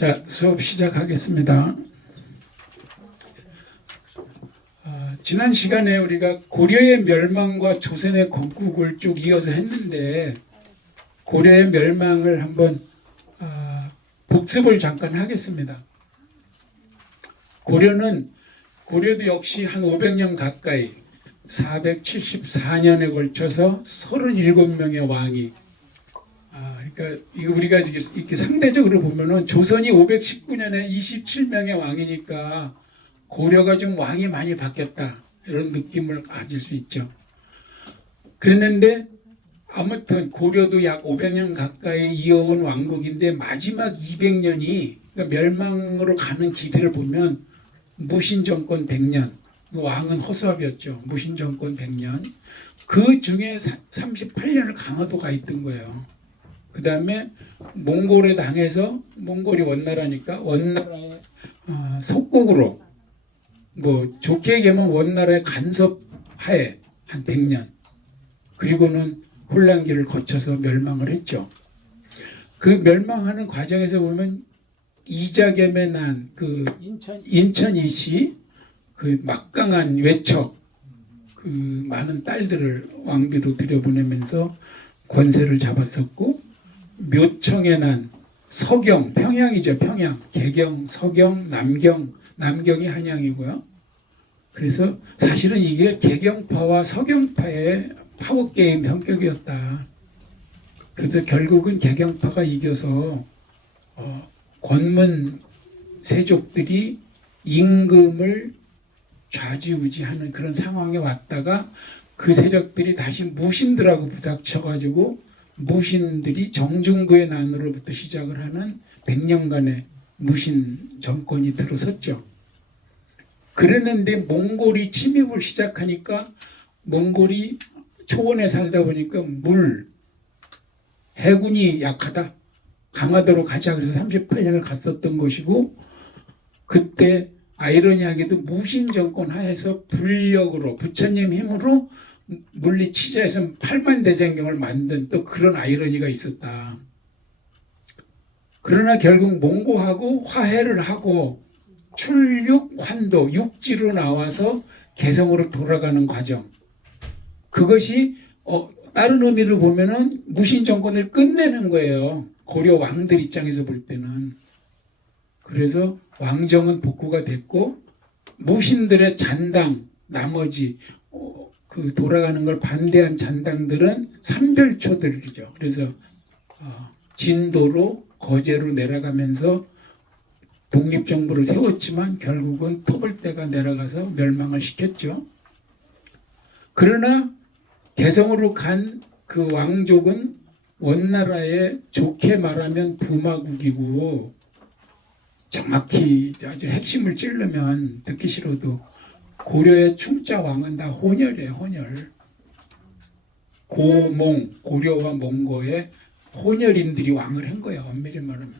자, 수업 시작하겠습니다. 지난 시간에 우리가 고려의 멸망과 조선의 건국을 쭉 이어서 했는데 고려의 멸망을 한번 복습을 잠깐 하겠습니다. 고려도 역시 한 500년 가까이 474년에 걸쳐서 37명의 왕이 그러니까 이거 우리가 이렇게 상대적으로 보면은 조선이 519년에 27명의 왕이니까 고려가 좀 왕이 많이 바뀌었다 이런 느낌을 가질 수 있죠. 그랬는데 아무튼 고려도 약 500년 가까이 이어온 왕국인데 마지막 200년이 그러니까 멸망으로 가는 길이를 보면 무신정권 100년, 왕은 허수아비였죠. 무신정권 100년. 그 중에 38년을 강화도가 있던 거예요. 그 다음에 몽골에 당해서 몽골이 원나라니까 원나라의 속국으로 뭐 좋게 얘기하면 원나라의 간섭하에 한 100년 그리고는 혼란기를 거쳐서 멸망을 했죠. 그 멸망하는 과정에서 보면 이자겸의 난 그 인천 이씨 그 막강한 외척 그 많은 딸들을 왕비로 들여보내면서 권세를 잡았었고 묘청의 난 서경 평양이죠. 평양 개경 서경 남경이 한양이고요. 그래서 사실은 이게 개경파와 서경파의 파워게임 형격이었다. 그래서 결국은 개경파가 이겨서 권문 세족들이 임금을 좌지우지하는 그런 상황에 왔다가 그 세력들이 다시 무신들하고 부닥쳐가지고 무신들이 정중부의 난으로부터 시작을 하는 100년간의 무신 정권이 들어섰죠. 그랬는데 몽골이 침입을 시작하니까 몽골이 초원에 살다 보니까 해군이 약하다. 강화도로 가자. 그래서 38년을 갔었던 것이고 그때 아이러니하게도 무신 정권 하에서 불력으로 부처님 힘으로 물리치자 해서 8만 대장경을 만든 또 그런 아이러니가 있었다. 그러나 결국 몽고하고 화해를 하고 출육 환도 육지로 나와서 개성으로 돌아가는 과정. 그것이 다른 의미로 보면은 무신 정권을 끝내는 거예요. 고려 왕들 입장에서 볼 때는. 그래서 왕정은 복구가 됐고 무신들의 잔당 나머지 그 돌아가는 걸 반대한 잔당들은 삼별초들이죠. 그래서 진도로 거제로 내려가면서 독립정부를 세웠지만 결국은 토벌대가 내려가서 멸망을 시켰죠. 그러나 개성으로 간 그 왕족은 원나라의 좋게 말하면 부마국이고 정확히 아주 핵심을 찌르면 듣기 싫어도 고려의 충자 왕은 다 혼혈이에요. 혼혈. 고려와 몽고의 혼혈인들이 왕을 한 거예요. 엄밀히 말하면.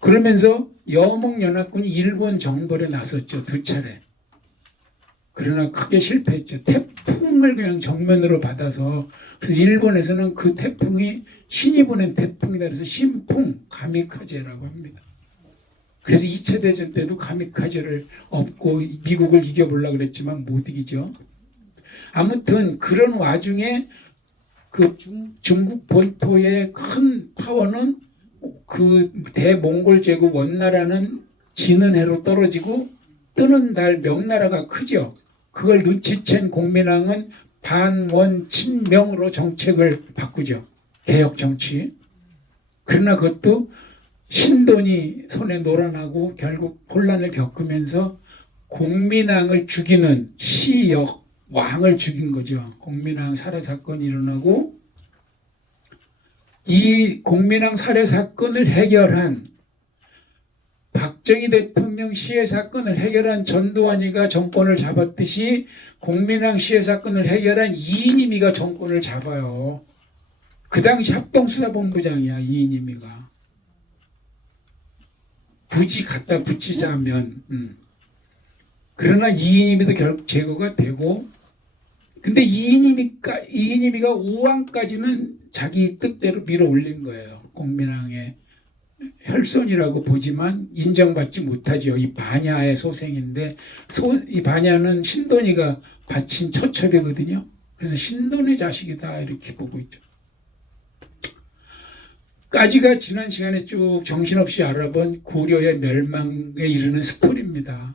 그러면서 여몽연합군이 일본 정벌에 나섰죠. 2차례. 그러나 크게 실패했죠. 태풍을 그냥 정면으로 받아서 그래서 일본에서는 그 태풍이 신이 보낸 태풍이다 그래서 신풍 가미카제라고 합니다. 그래서 2차 대전 때도 가미카제를 업고 미국을 이겨보려고 그랬지만 못 이기죠. 아무튼 그런 와중에 그 중국 본토의 큰 파워는 그 대몽골 제국 원나라는 지는 해로 떨어지고 뜨는 달 명나라가 크죠. 그걸 눈치챈 공민왕은 반원친명으로 정책을 바꾸죠. 개혁 정치. 그러나 그것도 신돈이 손에 놀아나고 결국 혼란을 겪으면서 공민왕을 죽이는 시역 왕을 죽인 거죠. 공민왕 살해 사건이 일어나고 이 공민왕 살해 사건을 해결한 박정희 대통령 시해 사건을 해결한 전두환이가 정권을 잡았듯이 공민왕 시해 사건을 해결한 이인임이가 정권을 잡아요. 그 당시 합동수사본부장이야. 이인임이가. 굳이 갖다 붙이자면 그러나 이인임이도 결국 제거가 되고 근데 이인임이가 우왕까지는 자기 뜻대로 밀어 올린 거예요. 공민왕의 혈손이라고 보지만 인정받지 못하죠. 이 반야의 소생인데 이 반야는 신돈이가 바친 처첩이거든요. 그래서 신돈의 자식이다 이렇게 보고 있죠. 까지가 지난 시간에 쭉 정신없이 알아본 고려의 멸망에 이르는 스토리입니다.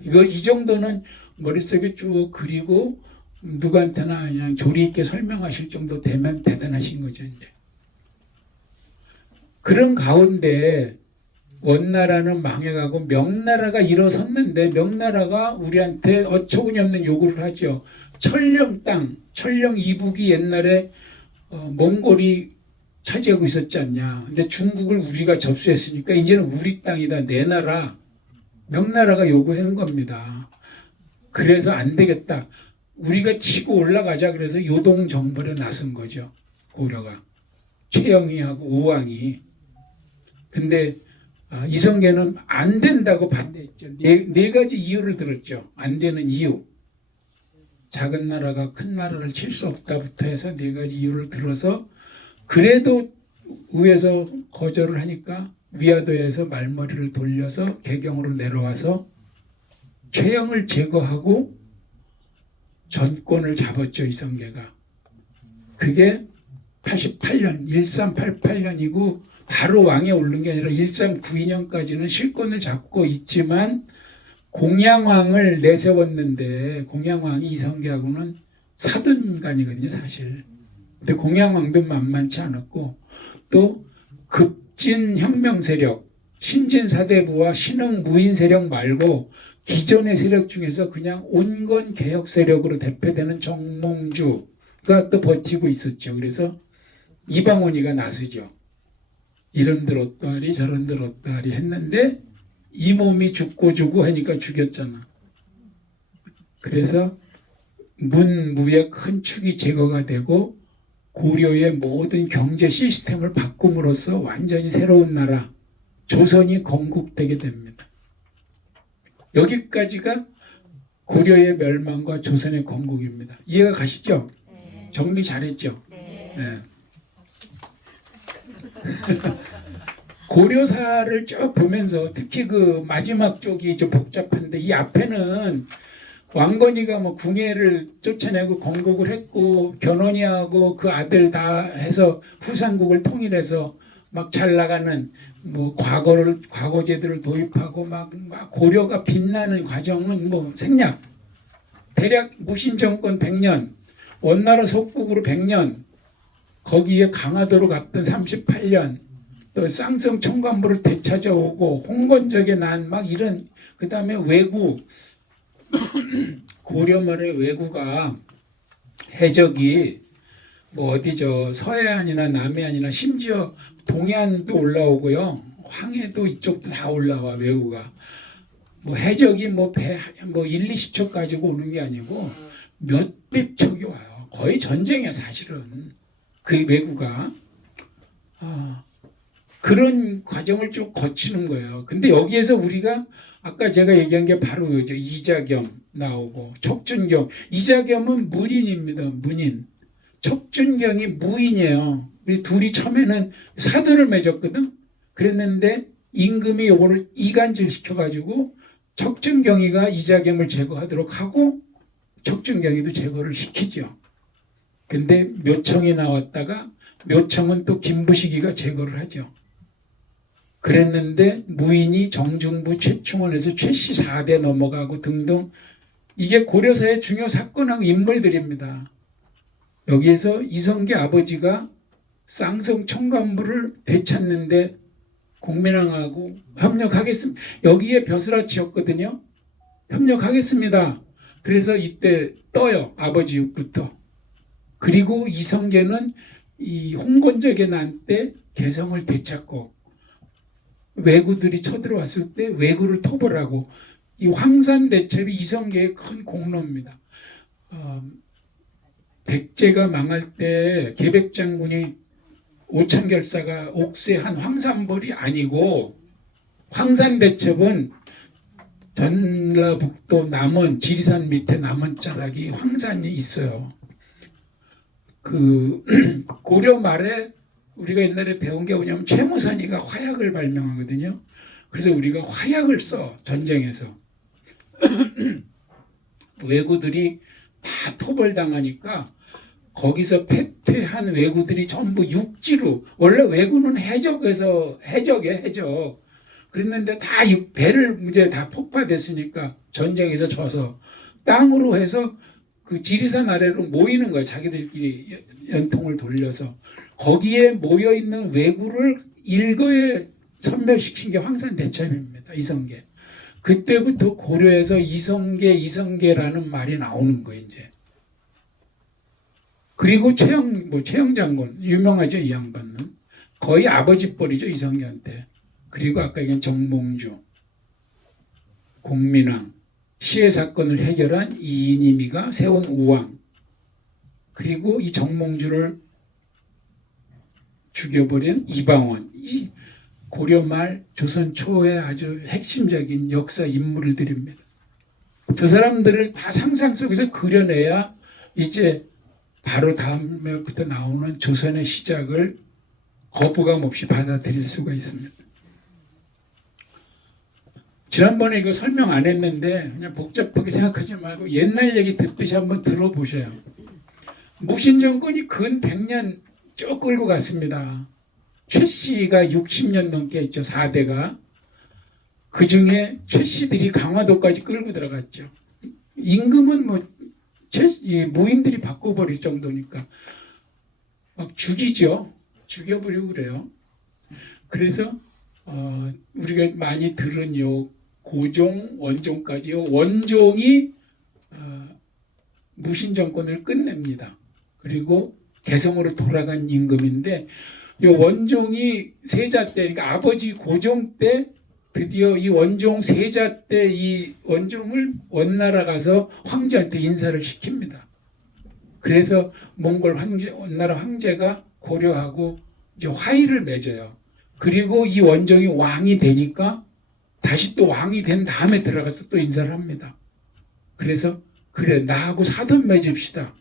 이 정도는 머릿속에 쭉 그리고 누구한테나 그냥 조리 있게 설명하실 정도 되면 대단하신 거죠. 이제. 그런 가운데 원나라는 망해가고 명나라가 일어섰는데 명나라가 우리한테 어처구니없는 요구를 하죠. 천령 땅, 천령 이북이 옛날에 몽골이 차지하고 있었지 않냐. 근데 중국을 우리가 접수했으니까 이제는 우리 땅이다. 내 나라. 명나라가 요구하는 겁니다. 그래서 안 되겠다. 우리가 치고 올라가자. 그래서 요동정벌에 나선 거죠. 고려가. 최영희하고 우왕이. 근데 이성계는 안 된다고 반대했죠. 네 가지 이유를 들었죠. 안 되는 이유. 작은 나라가 큰 나라를 칠 수 없다부터 해서 네 가지 이유를 들어서 그래도 위에서 거절을 하니까 위화도에서 말머리를 돌려서 개경으로 내려와서 최영을 제거하고 전권을 잡았죠. 이성계가. 그게 88년 1388년이고 바로 왕에 오른 게 아니라 1392년까지는 실권을 잡고 있지만 공양왕을 내세웠는데 공양왕이 이성계하고는 사돈간이거든요. 사실. 근데 공양왕도 만만치 않았고 또 급진 혁명 세력 신진사대부와 신흥 무인 세력 말고 기존의 세력 중에서 그냥 온건 개혁 세력으로 대표되는 정몽주가 또 버티고 있었죠. 그래서 이방원이가 나서죠. 이런들 어떠하리 저런들 어떠하리 했는데 이 몸이 죽고 주고 하니까 죽였잖아. 그래서 문무의 큰 축이 제거가 되고 고려의 모든 경제 시스템을 바꿈으로써 완전히 새로운 나라 조선이 건국되게 됩니다. 여기까지가 고려의 멸망과 조선의 건국입니다. 이해가 가시죠? 네. 정리 잘했죠? 네. 네. 고려사를 쭉 보면서 특히 그 마지막 쪽이 좀 복잡한데 이 앞에는 왕건이가 뭐 궁예를 쫓아내고 건국을 했고 견훤이하고 그 아들 다 해서 후삼국을 통일해서 막 잘 나가는 뭐 과거제들을 도입하고 막 고려가 빛나는 과정은 뭐 생략. 대략 무신정권 100년, 원나라 속국으로 100년, 거기에 강화도로 갔던 38년, 또 쌍성 청관부를 되찾아오고 홍건적에 난 막 이런 그 다음에 왜구 고려 말의 왜구가 해적이 뭐 어디죠 서해안이나 남해안이나 심지어 동해안도 올라오고요 황해도 이쪽도 다 올라와 왜구가 뭐 해적이 뭐 배 뭐 1, 20척 가지고 오는 게 아니고 몇백 척이 와요. 거의 전쟁이야 사실은 그 왜구가 그런 과정을 쭉 거치는 거예요. 근데 여기에서 우리가 아까 제가 얘기한 게 바로 그죠. 이자겸 나오고 척준경. 이자겸은 문인입니다. 문인. 척준경이 무인이에요. 우리 둘이 처음에는 사돈을 맺었거든. 그랬는데 임금이 요거를 이간질 시켜가지고 척준경이가 이자겸을 제거하도록 하고 척준경이도 제거를 시키죠. 근데 묘청이 나왔다가 묘청은 또 김부식이가 제거를 하죠. 그랬는데 무인이 정중부 최충원에서 최씨 4대 넘어가고 등등 이게 고려사의 중요 사건하고 인물들입니다. 여기에서 이성계 아버지가 쌍성 청관부를 되찾는데 공민왕하고 협력하겠습니다. 여기에 벼슬아치였거든요. 협력하겠습니다. 그래서 이때 떠요. 아버지 육부터. 그리고 이성계는 이 홍건적에 난 때 개성을 되찾고 왜구들이 쳐들어왔을 때 왜구를 토벌하고 이 황산대첩이 이성계의 큰 공로입니다. 백제가 망할 때 계백장군이 오창결사가 옥세한 황산벌이 아니고 황산대첩은 전라북도 남원 지리산 밑에 남원 자락이 황산이 있어요. 그 고려 말에 우리가 옛날에 배운 게 뭐냐면 최무선이가 화약을 발명하거든요. 그래서 우리가 화약을 써 전쟁에서. 왜구들이 다 토벌당하니까 거기서 패퇴한 왜구들이 전부 육지로, 원래 왜구는 해적에서 해적 그랬는데 다 배를 이제 다 폭파됐으니까 전쟁에서 져서 땅으로 해서 그 지리산 아래로 모이는 거예요. 자기들끼리 연통을 돌려서 거기에 모여 있는 왜구를 일거에 선멸시킨 게 황산대첩입니다. 이성계. 그때부터 고려에서 이성계라는 말이 나오는 거예요, 이제. 그리고 최영 장군, 유명하죠, 이 양반은. 거의 아버지 뻘이죠, 이성계한테. 그리고 아까 얘기한 정몽주, 공민왕, 시해 사건을 해결한 이인임이가 세운 우왕. 그리고 이 정몽주를 죽여버린 이방원. 이 고려 말 조선 초의 아주 핵심적인 역사 인물들입니다. 저 사람들을 다 상상 속에서 그려내야 이제 바로 다음에부터 나오는 조선의 시작을 거부감 없이 받아들일 수가 있습니다. 지난번에 이거 설명 안 했는데 그냥 복잡하게 생각하지 말고 옛날 얘기 듣듯이 한번 들어보셔요. 무신정권이 근 100년 쭉 끌고 갔습니다. 최씨가 60년 넘게 했죠. 4대가. 그 중에 최씨들이 강화도까지 끌고 들어갔죠. 임금은 무인들이 바꿔버릴 정도니까 막 죽이죠. 죽여버리고 그래요. 그래서 우리가 많이 들은 요 고종, 원종까지요. 원종이 무신정권을 끝냅니다. 그리고 개성으로 돌아간 임금인데 이 원종이 세자 때, 그러니까 아버지 고종 때 드디어 이 원종 세자 때 이 원종을 원나라 가서 황제한테 인사를 시킵니다. 그래서 몽골 원나라 황제가 고려하고 이제 화의를 맺어요. 그리고 이 원종이 왕이 되니까 다시 또 왕이 된 다음에 들어가서 또 인사를 합니다. 그래서 그래 나하고 사돈 맺읍시다.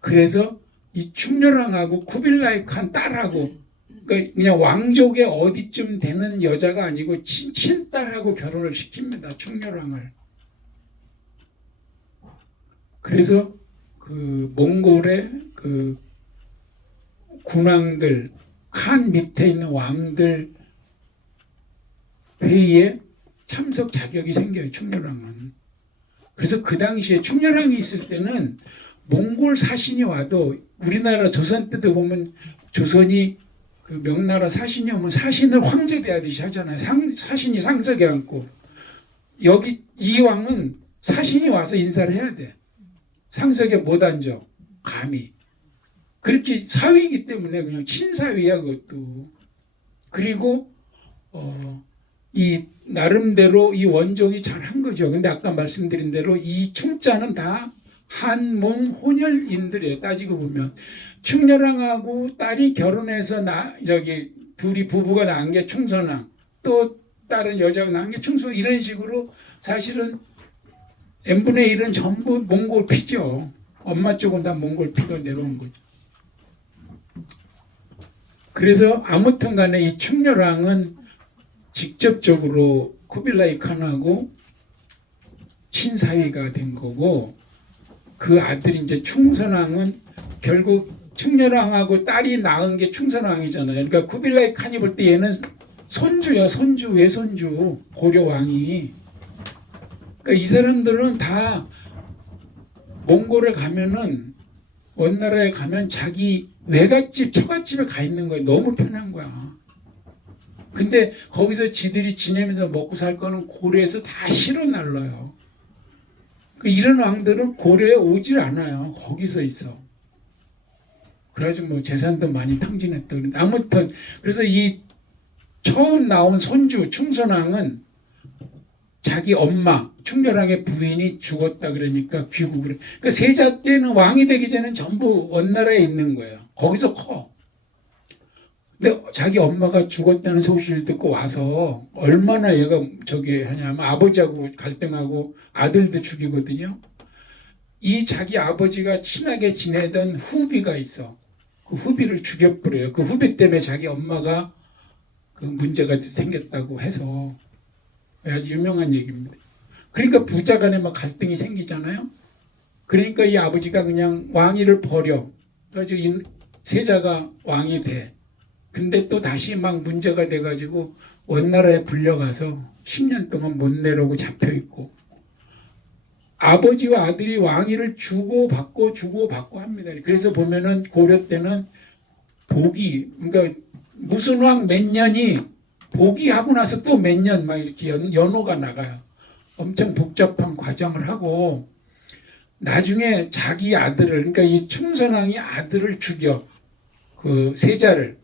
그래서 이 충렬왕하고 쿠빌라이 칸 딸하고 그러니까 그냥 왕족의 어디쯤 되는 여자가 아니고 친딸하고 결혼을 시킵니다. 충렬왕을. 그래서 그 몽골의 그 군왕들 칸 밑에 있는 왕들 회의에 참석 자격이 생겨요. 충렬왕은. 그래서 그 당시에 충렬왕이 있을 때는 몽골 사신이 와도 우리나라 조선 때도 보면 조선이 그 명나라 사신이 오면 사신을 황제 대하듯이 하잖아요. 사신이 상석에 앉고 여기 이 왕은 사신이 와서 인사를 해야 돼. 상석에 못 앉아. 감히. 그렇게 사위이기 때문에 그냥 친사위야 그것도. 그리고 이 나름대로 이 원종이 잘한 거죠. 근데 아까 말씀드린 대로 이 충자는 다 한몽 혼혈인들이에요. 따지고 보면 충렬왕하고 딸이 결혼해서 둘이 부부가 낳은 게 충선왕, 또 다른 여자가 낳은 게 충선, 이런 식으로 사실은 n분의 1은 전부 몽골 피죠. 엄마 쪽은 다 몽골 피가 내려온 거죠. 그래서 아무튼 간에 이 충렬왕은 직접적으로 쿠빌라이 칸하고 친사위가 된 거고, 그 아들이 이제 충선왕은 결국 충렬왕하고 딸이 낳은 게 충선왕이잖아요. 그러니까 쿠빌라이 칸이 볼 때 얘는 손주야, 손주, 외손주, 고려왕이. 그러니까 이 사람들은 다 몽골에 가면은, 원나라에 가면 자기 외갓집, 처갓집에 가 있는 거야. 너무 편한 거야. 근데 거기서 지들이 지내면서 먹고 살 거는 고려에서 다 실어 날라요. 이런 왕들은 고려에 오질 않아요. 거기서 있어. 그래가지고 뭐 재산도 많이 탕진했다. 아무튼 그래서 이 처음 나온 손주 충선왕은 자기 엄마 충렬왕의 부인이 죽었다 그러니까 귀국을 해. 그러니까 세자 때는 왕이 되기 전에는 전부 원나라에 있는 거예요. 거기서 커. 근데 자기 엄마가 죽었다는 소식을 듣고 와서 얼마나 얘가 하냐면 아버지하고 갈등하고 아들도 죽이거든요. 이 자기 아버지가 친하게 지내던 후비가 있어. 그 후비를 죽여버려요. 그 후비 때문에 자기 엄마가 그 문제가 생겼다고 해서 아주 유명한 얘기입니다. 그러니까 부자 간에 막 갈등이 생기잖아요. 그러니까 이 아버지가 그냥 왕위를 버려. 그래서 이 세자가 왕이 돼. 근데 또 다시 막 문제가 돼가지고 원나라에 불려가서 10년 동안 못 내려오고 잡혀있고, 아버지와 아들이 왕위를 주고받고 합니다. 그래서 보면은 고려 때는 복이, 그러니까 무슨 왕 몇 년이 복위하고 나서 또 몇 년 막 이렇게 연호가 나가요. 엄청 복잡한 과정을 하고 나중에 자기 아들을, 그러니까 이 충선왕이 아들을 죽여, 그 세자를,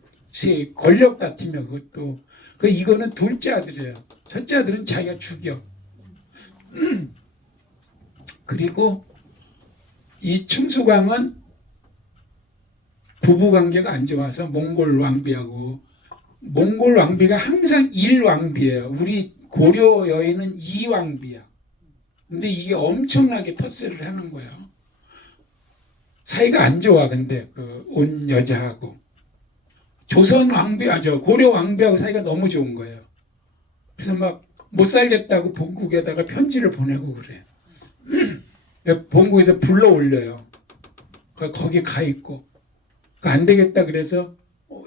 권력 다투며. 그것도 이거는 둘째 아들이에요. 첫째 아들은 자기가 죽여. 그리고 이 충수광은 부부 관계가 안 좋아서 몽골 왕비하고, 몽골 왕비가 항상 1왕비예요. 우리 고려 여인은 2왕비야. 근데 이게 엄청나게 텃세를 하는 거예요. 사이가 안 좋아. 근데 그 온 여자하고 조선 왕비, 고려 왕비하고 사이가 너무 좋은 거예요. 그래서 막 못 살겠다고 본국에다가 편지를 보내고 그래. 본국에서 불러 올려요. 거기 가 있고. 안 되겠다 그래서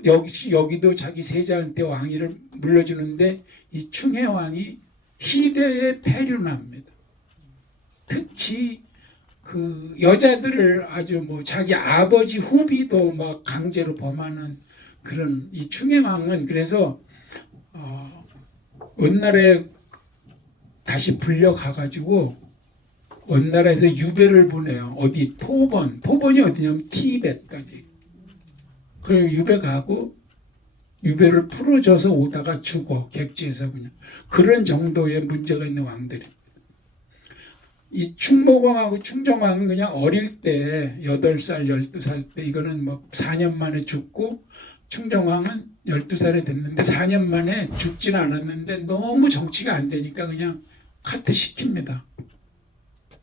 여기도 자기 세자한테 왕위를 물려주는데 이 충혜왕이 희대의 패륜합니다. 특히 그 여자들을 아주 뭐 자기 아버지 후비도 막 강제로 범하는 그런 이 충혜왕은, 그래서 원나라에 다시 불려가가지고 원나라에서 유배를 보내요. 어디 토번이 어디냐면 티벳까지. 그리고 유배 가고 유배를 풀어줘서 오다가 죽어, 객지에서. 그냥 그런 정도의 문제가 있는 왕들이. 이 충모왕하고 충정왕은 그냥 어릴 때 8살 12살 때, 이거는 뭐 4년 만에 죽고, 충정왕은 12살에 됐는데 4년 만에 죽지는 않았는데 너무 정치가 안 되니까 그냥 카트 시킵니다.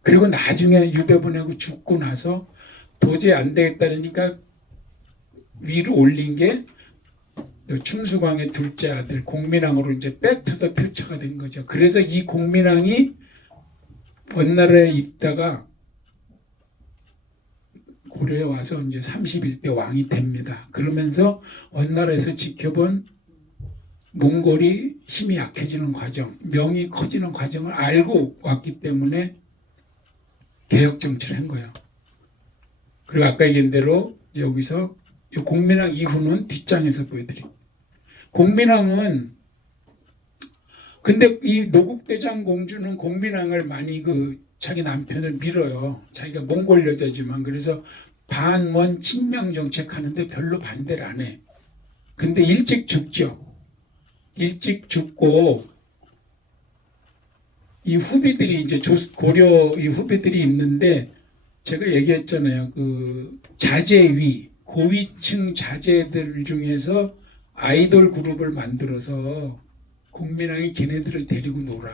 그리고 나중에 유배 보내고 죽고 나서 도저히 안 되겠다니까 위로 올린 게 충수광의 둘째 아들 공민왕으로 이제 백투더 퓨처가 된 거죠. 그래서 이 공민왕이 원나라에 있다가 고려에 와서 이제 31대 왕이 됩니다. 그러면서 원나라에서 지켜본 몽골이 힘이 약해지는 과정, 명이 커지는 과정을 알고 왔기 때문에 개혁 정치를 한 거예요. 그리고 아까 얘기한 대로 여기서 공민왕 이후는 뒷장에서 보여드릴게요. 공민왕은, 근데 이 노국대장 공주는 공민왕을 많이 자기 남편을 밀어요. 자기가 몽골 여자지만. 그래서 반원 친명 정책 하는데 별로 반대를 안 해. 근데 일찍 죽죠. 일찍 죽고 이 후비들이 이제 고려 이 후비들이 있는데, 제가 얘기했잖아요. 그 자제위, 고위층 자제들 중에서 아이돌 그룹을 만들어서 공민왕이 걔네들을 데리고 놀아.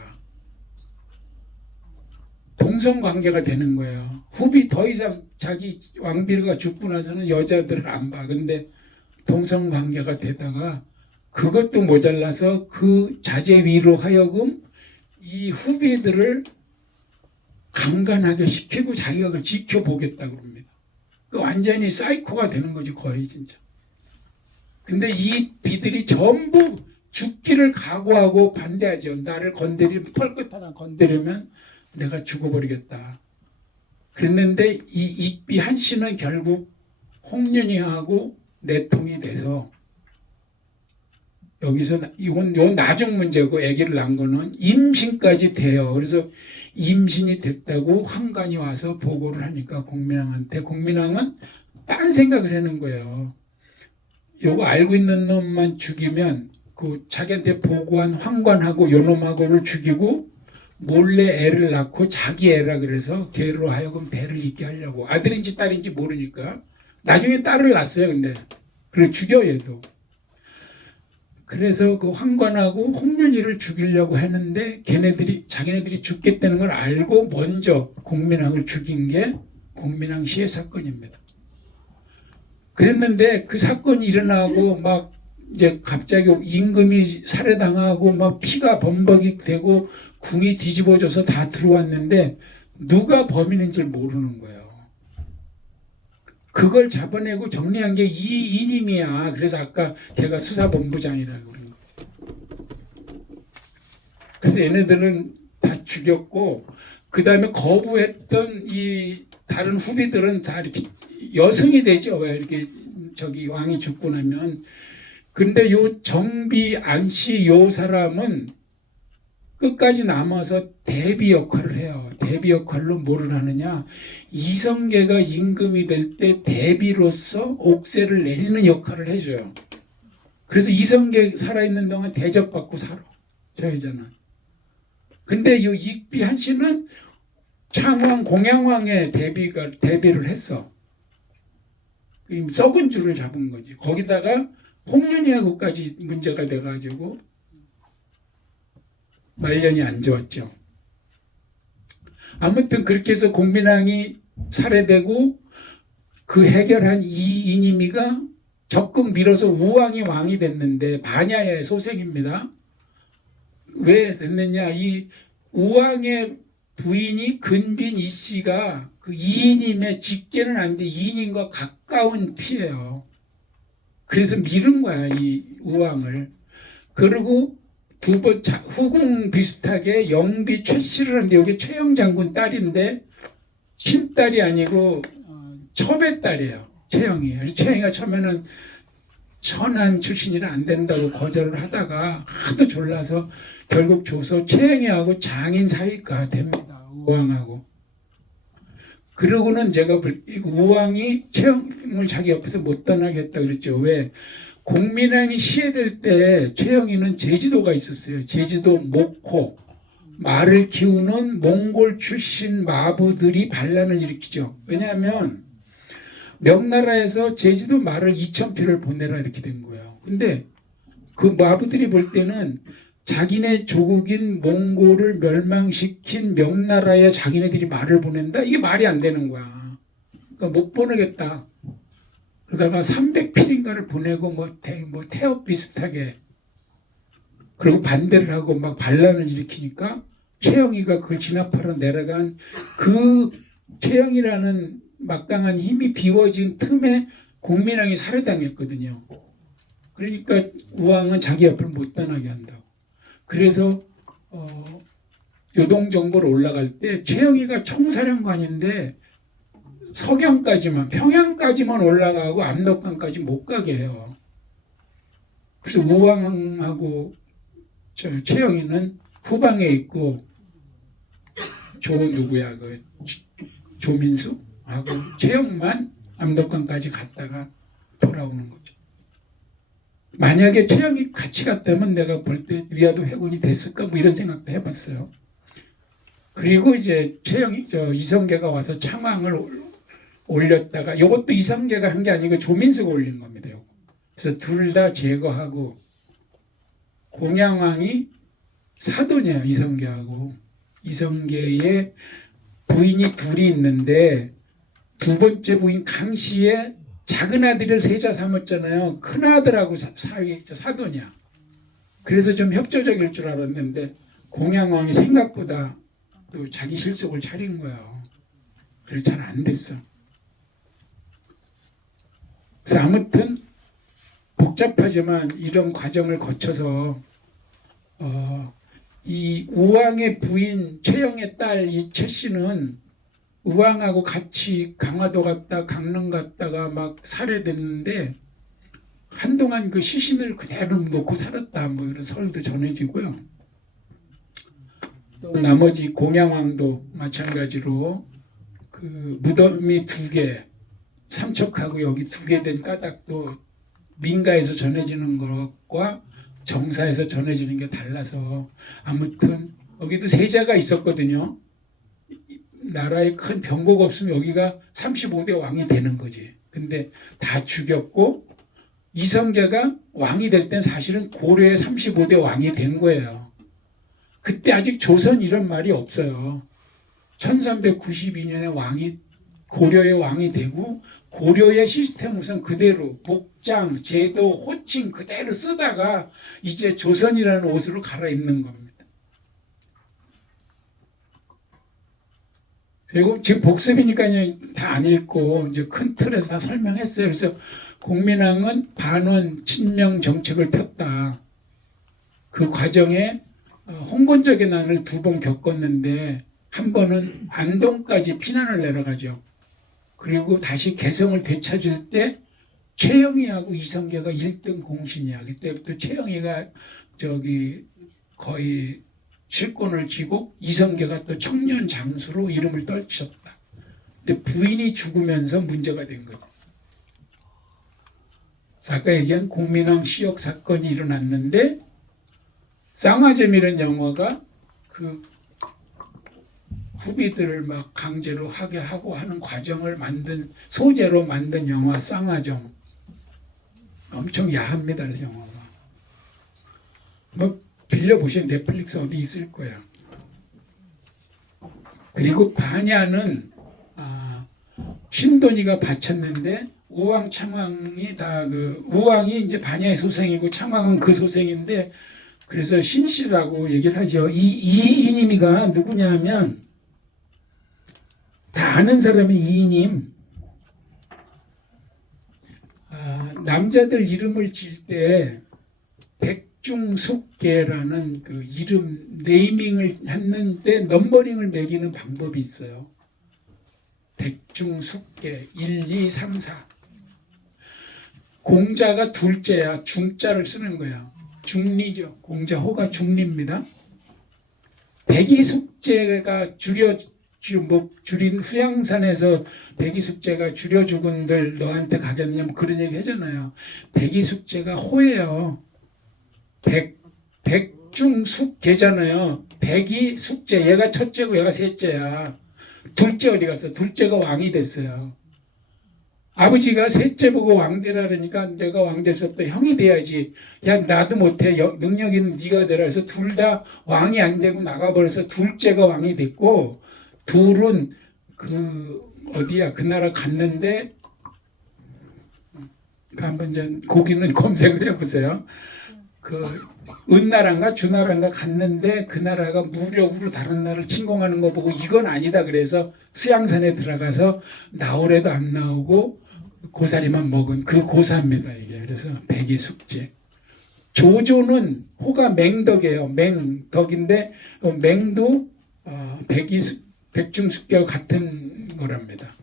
동성 관계가 되는 거예요. 후비 더 이상 자기 왕비가 죽고 나서는 여자들을 안 봐. 근데 동성 관계가 되다가 그것도 모자라서 그 자제위로 하여금 이 후비들을 강간하게 시키고 자기가 그걸 지켜보겠다고 합니다. 그 완전히 사이코가 되는 거지, 거의 진짜. 근데 이 비들이 전부 죽기를 각오하고 반대하죠. 나를 털끝 하나 건드리면 내가 죽어버리겠다. 그랬는데 이 익비 한 씨는 결국 홍윤희하고 내통이 돼서, 여기서 이건 나중 문제고, 아기를 낳은 거는 임신까지 돼요. 그래서 임신이 됐다고 환관이 와서 보고를 하니까 공민왕한테, 공민왕은 딴 생각을 하는 거예요. 요거 알고 있는 놈만 죽이면 그 자기한테 보고한 환관하고 요 놈하고를 죽이고 몰래 애를 낳고 자기 애라 그래서 걔로 하여금 배를 잇게 하려고. 아들인지 딸인지 모르니까 나중에 딸을 낳았어요. 근데 그래 죽여 얘도. 그래서 그 황관하고 홍윤희를 죽이려고 했는데 자기네들이 죽겠다는 걸 알고 먼저 공민왕을 죽인 게 공민왕 시해 사건입니다. 그랬는데 그 사건이 일어나고 막 이제 갑자기 임금이 살해당하고 막 피가 범벅이 되고 궁이 뒤집어져서 다 들어왔는데 누가 범인인지 모르는 거예요. 그걸 잡아내고 정리한 게 이님이야. 그래서 아까 걔가 수사본부장이라고 그런 거죠. 그래서 얘네들은 다 죽였고 그 다음에 거부했던 이 다른 후비들은 다 이렇게 여승이 되죠. 왜 이렇게 저기 왕이 죽고 나면. 근데 요 정비 안씨 요 사람은 끝까지 남아서 대비 역할을 해요. 대비 역할로 뭐를 하느냐. 이성계가 임금이 될 때 대비로서 옥세를 내리는 역할을 해줘요. 그래서 이성계 살아있는 동안 대접받고 살아. 저 여자는. 근데 요 익비한 씨는 창왕 공양왕의 대비를 했어. 썩은 줄을 잡은 거지. 거기다가 홍련이하고까지 문제가 돼가지고 말년이 안 좋았죠. 아무튼 그렇게 해서 공민왕이 살해되고 그 해결한 이님이가 적극 밀어서 우왕이 왕이 됐는데 반야의 소생입니다. 왜 됐느냐? 이 우왕의 부인이 근빈 이씨가 그 이인임의 직계는 아닌데 이인임과 가까운 피예요. 그래서 밀은 거야 이 우왕을. 그리고 두 번 후궁 비슷하게 영비 최씨를 하는데 이게 최영 장군 딸인데 친딸이 아니고 첩의 딸이에요. 최영이. 그래서 최영이가 처음에는 천한 출신이라 안 된다고 거절을 하다가 하도 졸라서 결국 줘서 최영이하고 장인 사이가 됩니다. 우왕하고. 그러고는 제가 우왕이 최영을 자기 옆에서 못 떠나겠다 그랬죠. 왜? 공민왕이 시해될 때 최영이는 제주도가 있었어요. 제주도 목호. 말을 키우는 몽골 출신 마부들이 반란을 일으키죠. 왜냐하면 명나라에서 제주도 말을 2,000피를 보내라 이렇게 된 거예요. 근데 그 마부들이 볼 때는 자기네 조국인 몽골을 멸망시킨 명나라에 자기네들이 말을 보낸다? 이게 말이 안 되는 거야. 그러니까 못 보내겠다. 그러다가 300필인가를 보내고 뭐 태업 비슷하게 그리고 반대를 하고 막 반란을 일으키니까 최영이가 그걸 진압하러 내려간 그 최영이라는 막강한 힘이 비워진 틈에 공민왕이 살해당했거든요. 그러니까 우왕은 자기 옆을 못 떠나게 한다고. 그래서 요동정보로 올라갈 때 최영이가 총사령관인데 서경까지만 평양까지만 올라가고 압록강까지 못 가게 해요. 그래서 우왕하고 최영이는 후방에 있고 누구야 그 조민수하고 최영만 압록강까지 갔다가 돌아오는 거죠. 만약에 최영이 같이 갔다면 내가 볼 때 위화도 회군이 됐을까 뭐 이런 생각도 해봤어요. 그리고 이제 이성계가 와서 창왕을 올렸다가 이것도 이성계가 한 게 아니고 조민수가 올린 겁니다. 그래서 둘 다 제거하고 공양왕이 사돈이에요. 이성계하고. 이성계의 부인이 둘이 있는데 두 번째 부인 강씨의 작은 아들을 세자 삼았잖아요. 큰 아들하고 사돈이야. 그래서 좀 협조적일 줄 알았는데 공양왕이 생각보다 또 자기 실속을 차린 거예요. 그래서 잘 안 됐어. 그래서 아무튼 복잡하지만 이런 과정을 거쳐서 이 우왕의 부인 최영의 딸 이 최씨는 우왕하고 같이 강화도 갔다 강릉 갔다가 막 살해됐는데 한동안 그 시신을 그대로 놓고 살았다 뭐 이런 설도 전해지고요. 또 나머지 공양왕도 마찬가지로 그 무덤이 2개 삼척하고 여기 2개 된 까닭도 민가에서 전해지는 것과 정사에서 전해지는 게 달라서 아무튼 여기도 세자가 있었거든요. 나라에 큰 병고가 없으면 여기가 35대 왕이 되는 거지. 근데 다 죽였고 이성계가 왕이 될 땐 사실은 고려의 35대 왕이 된 거예요. 그때 아직 조선 이런 말이 없어요. 1392년에 왕이 고려의 왕이 되고 고려의 시스템 우선 그대로 복장, 제도, 호칭 그대로 쓰다가 이제 조선이라는 옷으로 갈아입는 겁니다. 그리고 지금 복습이니까 다 안 읽고 이제 큰 틀에서 다 설명했어요. 그래서 공민왕은 반원 친명 정책을 폈다. 그 과정에 홍건적의 난을 2번 겪었는데 한 번은 안동까지 피난을 내려가죠. 그리고 다시 개성을 되찾을 때 최영희하고 이성계가 1등 공신이야. 그때부터 최영희가 거의 실권을 쥐고 이성계가 또 청년 장수로 이름을 떨쳤다. 근데 부인이 죽으면서 문제가 된 거죠. 아까 얘기한 공민왕 시역 사건이 일어났는데 쌍화점이라는 영화가 그 후비들을 막 강제로 하게 하고 하는 과정을 만든 소재로 만든 영화 쌍화점. 엄청 야합니다. 그래서 영화가. 뭐 빌려보시면 넷플릭스 어디 있을 거야. 그리고 반야는 신돈이가 바쳤는데 우왕 창왕이 다 우왕이 이제 반야의 소생이고 창왕은 그 소생인데 그래서 신씨라고 얘기를 하죠. 이이님이가 누구냐면 다 아는 사람이 이이님. 남자들 이름을 질 때 백중숙계라는 그 이름 네이밍을 했는데 넘버링을 매기는 방법이 있어요. 백중숙계 1, 2, 3, 4. 공자가 둘째야. 중자를 쓰는 거야. 중리죠. 공자 호가 중리입니다. 백이숙제가 줄인 후양산에서 백이숙제가 줄여 죽은들 너한테 가겠냐 뭐 그런 얘기 하잖아요. 백이숙제가 호예요. 백중숙계잖아요. 백이숙제 얘가 첫째고 얘가 셋째야. 둘째 어디 갔어? 둘째가 왕이 됐어요. 아버지가 셋째 보고 왕 되라 그러니까 내가 왕 될 수 없다. 형이 돼야지. 야 나도 못해. 능력 있는 네가 되라 해서 둘 다 왕이 안 되고 나가버려서 둘째가 왕이 됐고 둘은 그 나라 갔는데 한번 전 거기는 검색을 해보세요. 그 은나라인가 주나라인가 갔는데 그 나라가 무력으로 다른 나라를 침공하는 거 보고 이건 아니다 그래서 수양산에 들어가서 나오래도 안 나오고 고사리만 먹은 그 고사입니다 이게. 그래서 백이숙제. 조조는 호가 맹덕이에요. 맹덕인데 맹도 백중숙계와 같은 거랍니다.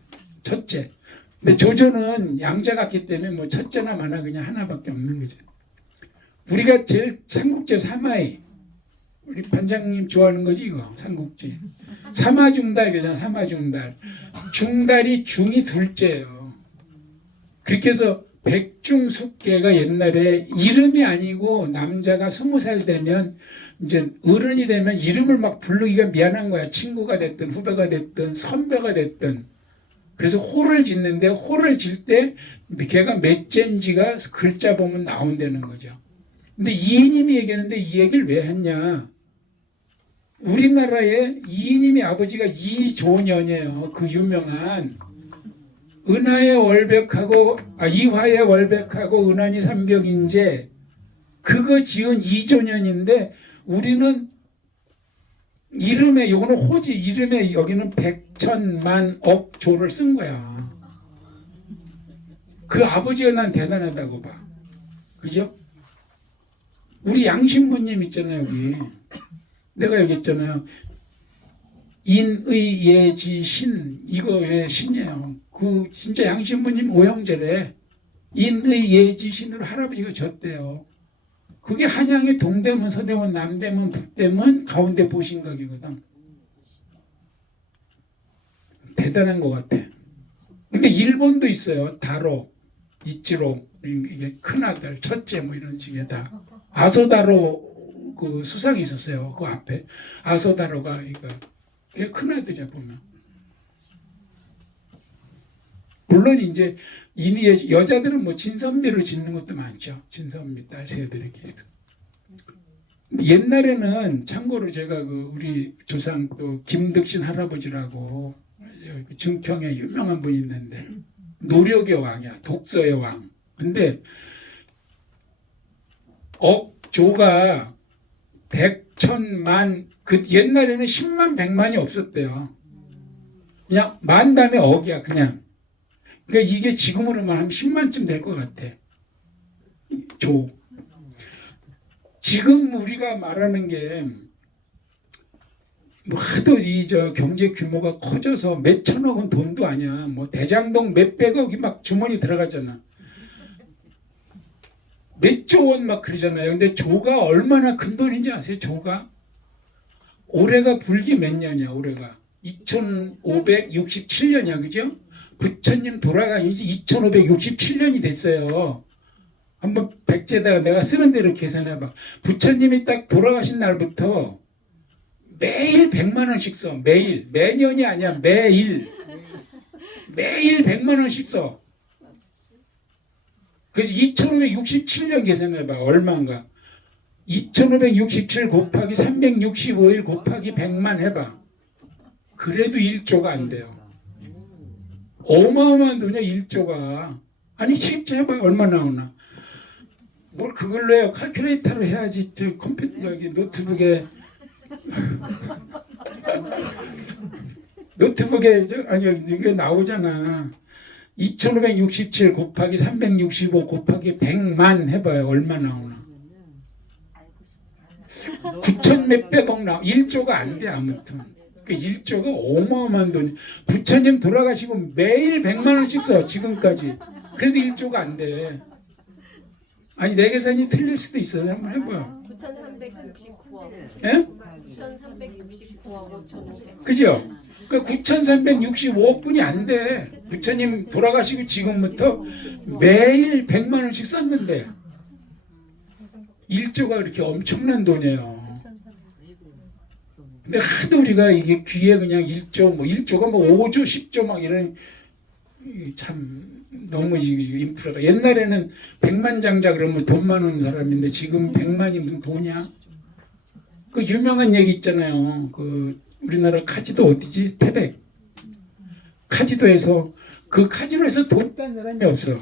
첫째. 근데 조조는 양자 같기 때문에 뭐 첫째나 마나 그냥 하나밖에 없는 거죠. 우리가 제일 삼국지 사마이. 우리 반장님 좋아하는 거지 이거 삼국지. 삼화중달 그잖아. 삼화중달. 중달이 중이 둘째예요. 그렇게 해서 백중숙계가 옛날에 이름이 아니고 남자가 20살 되면 이제 어른이 되면 이름을 막 부르기가 미안한 거야. 친구가 됐든 후배가 됐든 선배가 됐든. 그래서 호를 짓는데 호를 질 때 걔가 몇째인지가 글자 보면 나온다는 거죠. 근데 이이님이 얘기하는데 이 얘기를 왜 했냐. 우리나라에 이이님이 아버지가 이조년이에요. 그 유명한 은하의 월백하고 이화의 월백하고 은하니 삼격인제 그거 지은 이조년인데 우리는 이름에 요거는 호지 이름에 여기는 백천만 억 조를 쓴 거야. 그 아버지가 난 대단하다고 봐. 그죠? 우리 양신부님 있잖아요 여기. 내가 여기 있잖아요. 인의 예지 신 이거의 신이에요. 그 진짜 양신부님 오형제래. 인의 예지 신으로 할아버지가 졌대요. 그게 한양의 동대문, 서대문, 남대문, 북대문, 가운데 보신각이거든. 대단한 것 같아. 근데 일본도 있어요. 다로, 이치로, 이게 큰아들, 첫째 뭐 이런 식의 다. 아소다로 그 수상이 있었어요. 그 앞에. 아소다로가 이거. 그게 큰아들이야 보면. 물론 이제 이니의 여자들은 뭐 진선미를 짓는 것도 많죠. 진선미 딸 세들에게. 옛날에는 참고로 제가 그 우리 조상 또 김득신 할아버지라고 그 증평에 유명한 분이 있는데 노력의 왕이야. 독서의 왕. 근데 억조가 백천만 그 옛날에는 10만 100만이 없었대요. 그냥 만 다음에 억이야 그냥. 그러니까 이게 지금으로만 하면 10만쯤 될 것 같아. 조. 지금 우리가 말하는 게 뭐 하도 이 저 경제 규모가 커져서 몇 천억은 돈도 아니야. 뭐 대장동 몇백억이 막 주머니 들어가잖아. 몇 조 원 막 그러잖아요. 근데 조가 얼마나 큰 돈인지 아세요? 조가 올해가 불기 몇 년이야? 올해가 2567년이야, 그죠? 부처님 돌아가신 지 2567년이 됐어요. 한번 백제다가 내가 쓰는 대로 계산해봐. 부처님이 딱 돌아가신 날부터 매일 100만 원씩 써. 매일. 매년이 아니야. 매일. 매일 100만 원씩 써. 그래서 2567년 계산해봐. 얼마인가. 2567 곱하기 365일 곱하기 100만 해봐. 그래도 1조가 안 돼요. 어마어마한 돈이야 1조가. 아니 쉽게 해봐. 얼마 나오나. 뭘 그걸로 해요. 칼큘레이터로 해야지. 저 컴퓨터 여기 노트북에 노트북에 아니 이게 나오잖아. 2567 곱하기 365 곱하기 100만 해봐요. 얼마 나오나. 9천 몇백억 나와. 1조가 안 돼 아무튼. 그 1조가 어마어마한 돈이. 부처님 돌아가시고 매일 100만 원씩 써 지금까지. 그래도 1조가 안 돼. 아니 내 계산이 틀릴 수도 있어요. 한번 해봐요. 9,369억. 예? 9,369억 5,500. 그죠? 그 9,365억 분이 안 돼. 부처님 돌아가시고 지금부터 매일 100만 원씩 썼는데 1조가 그렇게 엄청난 돈이에요. 근데 하도 우리가 이게 귀에 그냥 1조 뭐 1조가 뭐 5조 10조 막 이런 참 너무 인프라가 옛날에는 백만장자 그러면 돈 많은 사람인데 지금 100만이 무슨 돈이야? 그 유명한 얘기 있잖아요. 그 우리나라 카지도 어디지? 태백. 카지도에서 그 카지노에서 돈 딴 사람이 없어.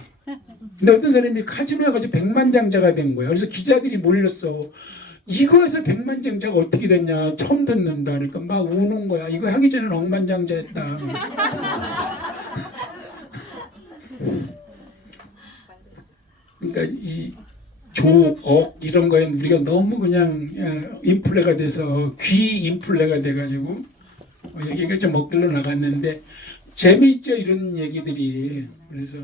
근데 어떤 사람이 카지노에 가서 백만장자가 된 거야. 그래서 기자들이 몰렸어. 이거에서 백만장자가 어떻게 됐냐 처음 듣는다. 그러니까 막 우는 거야. 이거 하기 전에는 억만장자였다. 그러니까 이 조, 억 이런 거에 우리가 너무 그냥 인플레가 돼서 귀 인플레가 돼가지고 얘기가 좀 엇갈려 나갔는데 재미있죠 이런 얘기들이. 그래서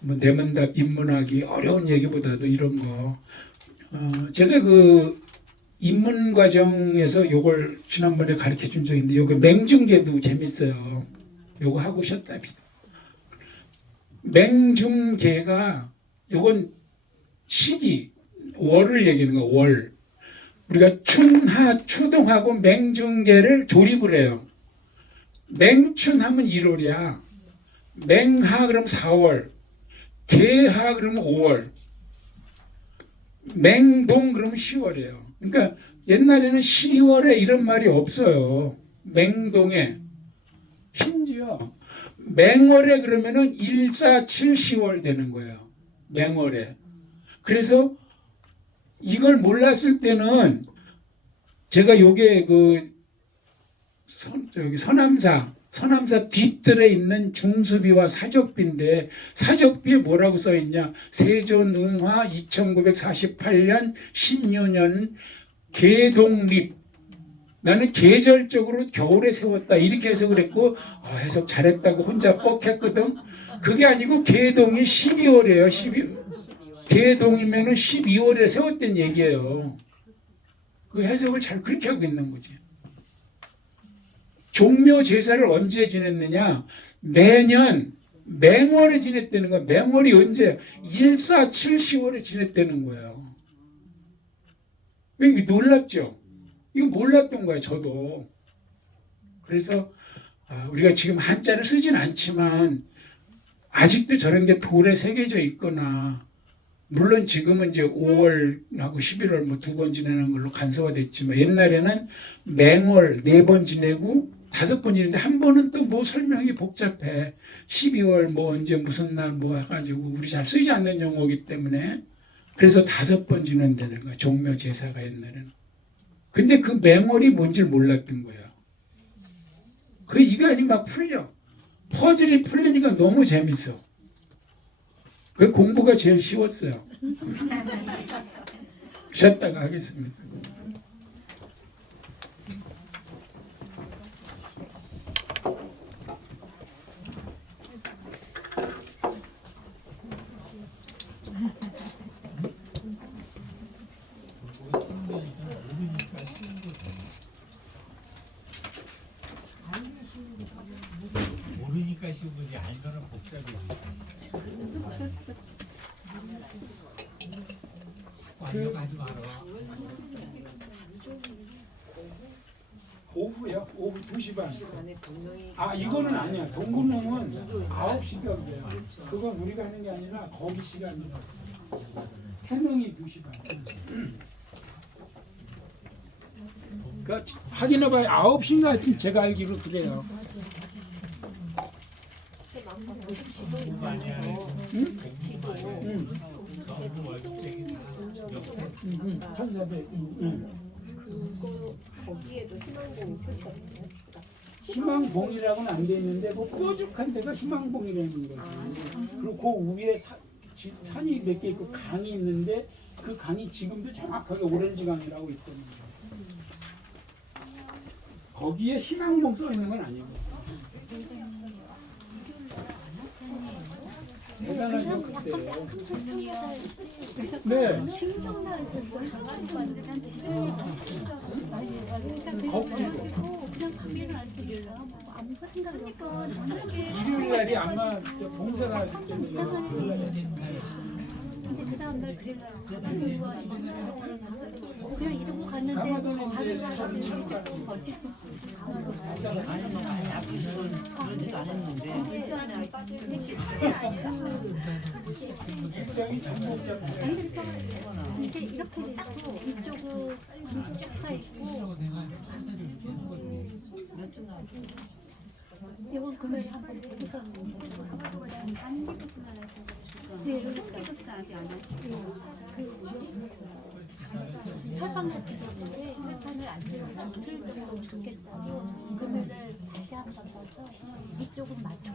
뭐 내문답 인문학이 어려운 얘기보다도 이런 거 제가 그 입문 과정에서 요걸 지난번에 가르쳐 준 적이 있는데 요거 맹중계도 재밌어요. 요거 하고 쉬었답니다. 맹중계가 요건 시기 월을 얘기하는 거 월. 우리가 춘하 추동하고 맹중계를 조립을 해요. 맹춘하면 1월이야. 맹하 그러면 4월. 계하 그러면 5월. 맹동 그러면 10월이에요. 그러니까 옛날에는 12월에 이런 말이 없어요. 맹동에. 심지어 맹월에 그러면은 1, 4, 7, 10월 되는 거예요. 맹월에. 그래서 이걸 몰랐을 때는 제가 요게 그 여기 서남사 뒷뜰에 있는 중수비와 사적비인데 사적비에 뭐라고 써 있냐? 세존응화 2948년 16년 계동립. 나는 계절적으로 겨울에 세웠다 이렇게 해석을 했고 해석 잘했다고 혼자 뻑했거든. 그게 아니고 계동이 12월이에요. 12월. 계동이면은 12월에 세웠던 얘기예요. 그 해석을 잘 그렇게 하고 있는 거지. 종묘 제사를 언제 지냈느냐? 매년 맹월에 지냈다는 거야. 맹월이 언제? 1, 4, 7, 10월에 지냈다는 거예요. 이게 놀랍죠? 이거 몰랐던 거야, 저도. 그래서 우리가 지금 한자를 쓰진 않지만 아직도 저런 게 돌에 새겨져 있거나 물론 지금은 이제 5월하고 11월 뭐 2번 지내는 걸로 간소화됐지만 옛날에는 맹월 4번 지내고 5번 지는데 한 번은 또 뭐 설명이 복잡해. 12월 뭐 언제 무슨 날 뭐 해가지고 우리 잘 쓰지 않는 용어이기 때문에 그래서 5번 지는다는 거야. 종묘 제사가 옛날에는. 근데 그 맹월이 뭔지 몰랐던 거야. 그 이거 아니 막 풀려. 퍼즐이 풀리니까 너무 재밌어. 그 공부가 제일 쉬웠어요. 쉬었다가 하겠습니다. 모르니까 쉬운 거지 알면은 복잡해지. 완벽하지 마라. 오후요? 오후 2시 반. 아 이거는 아니야. 동군릉은 9시 경이야. 그건 우리가 하는 게 아니라 거기 시간이야. 해능이 2시 반. 그러니까 확인해봐요. 9시인가 하여튼 제가 알기로 그래요. 아니야. 응? 너무 월급쟁이 다 1400. 응. 그거 거기에도 희망봉 표시거든요. 희망봉이라고는 안 돼 있는데 뭐 뾰족한 데가 희망봉이라는 거지. 그리고 그 위에 산이 몇 개 있고 강이 있는데 그 강이 지금도 정확하게 오렌지 강이라고 있거든요. 거기에 희망봉 써 있는 건 아니고. 대단하죠 그때. 네. 일요일 날이 아마 저 봉사가 하기 때문에 근데 그 다음날 그냥 이러고 갔는데 가마도는 이제 하루가 가지고 조금 버티고 그런지도 안 했는데 입장이 전복잡해. 이게 이렇게 되고 이쪽은 쫙 있고 이번 금요일 한번 해서 네, 성기부터 아직 안 하시고 철판 같은 경우에 철판을 안 들어서 틀 정도 좋겠다고 금요일을 다시 한번 봐서 이쪽은 맞춰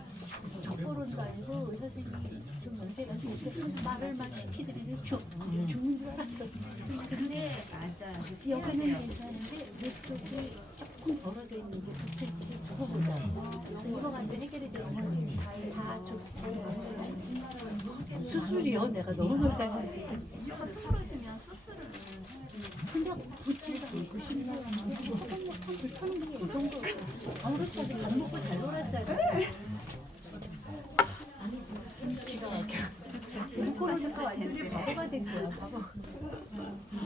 적보론도 아니고 선생님이 좀 연세가 있으니까 말을 막 시키더니 죽는 줄 알았어. 근데 맞아. 여기는 괜찮은데 이쪽이 조금 벌어져 있는 게 붙을지 두고 보자. 그래서 이거 가지고 해결이 되는 거지. 다 좋지. 수술이요? 내가 너무 놀라가지고. 풀어주면 수술을 근데 붙지도 않고 심지어 초반력한 불타는 게 이 정도. 어렸을 때 밥 먹고 잘 놀았잖아. 아니, 기가 막혀. 그러니까 완전히 바보가 된 거야, 바보.